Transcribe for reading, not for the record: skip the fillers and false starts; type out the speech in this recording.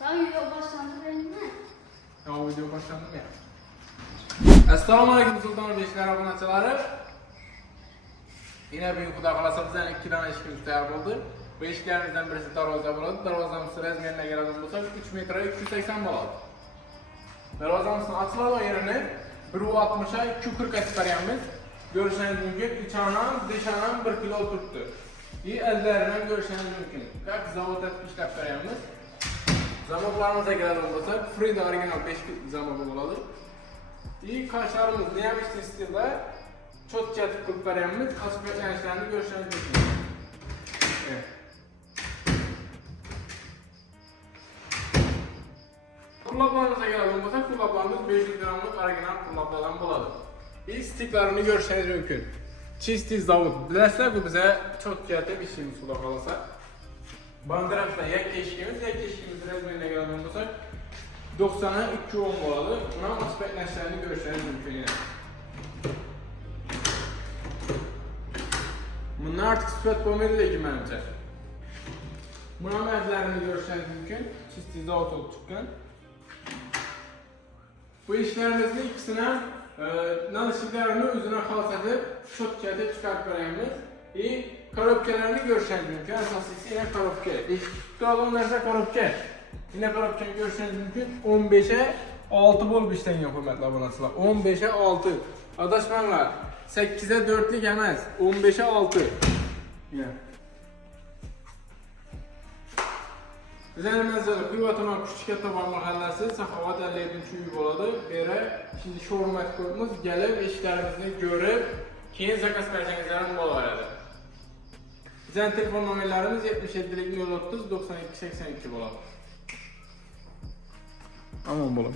Daha video başlandı benim mi? Ya o video başlandı mı ya? Assalamu alaikum Sultan Beşler abonaçıları. Yine bir kuda kalasa bizden 2 tane işimiz tayar oldu. Bu işlerimizden birisi darvaza buladı. Darvazamızın rezmenine gelen olursak 3 metre 280 buladı. Darvazamızın açılalı yerini 1.60'a 2.40'a çıkarıyamız. Görüşeniz mümkün. İç anam, dış anam 1 kilo tuttu. İyi ellerinden görüşeniz mümkün. Как zavod işlep veriyamız. Zamoklarımıza gelen olursak Frida orijinal 5 zamok oladı. İyi kaşarımız ne yapmıştı istilde çok çatıp kılıp veriyamız. Kasıp yaşanışlarını görüşeniz mümkün. Evet. Kullaplarımıza gelen olursak kullaplarımız 500 gramlık orijinal kullaplardan buladı. İlk stiklerini görüşeniz mümkün. Çisti zavod. Bilesler bu bize çok çatıp işimiz kula kalırsa. Bandrafta yak keşkimiz rezmenine gelen olursak 90'a 210 boladı. Buna aspektleşlerini görüşeniz mümkün yine. Bunlar artık süpet bomeli ki benimce. Buna mevzilerini görüşeniz mümkün. Çisti zavod olup çıkan. Bu işlerimizin ikisine nalışıklarını üzerine kalsatıp çok kağıda çıkartıp vereyimiz. Korupkelerini görüşeniz mümkün. Esaslısı yine korupke. Kralonlarsa korupke. Yine korupkeyi görüşeniz mümkün. 15'e 6 bol bir işten yok hürmetli abonasılar. 15'e 6. Adaşmanlar 8'e 4'lük yemez. 15'e 6. Yine. Üzerimizde Kuyvatına Küçük Taban Mahallesi Saxavat 57-ci üy oladı. Bere şimdi şorumat kurumuz gelip işlerimizni görüp keyin zakaz verəcənizlərin bol aradı. Bizden telefon numarlarımız 77 030 92 82 oladı. Aman bolun.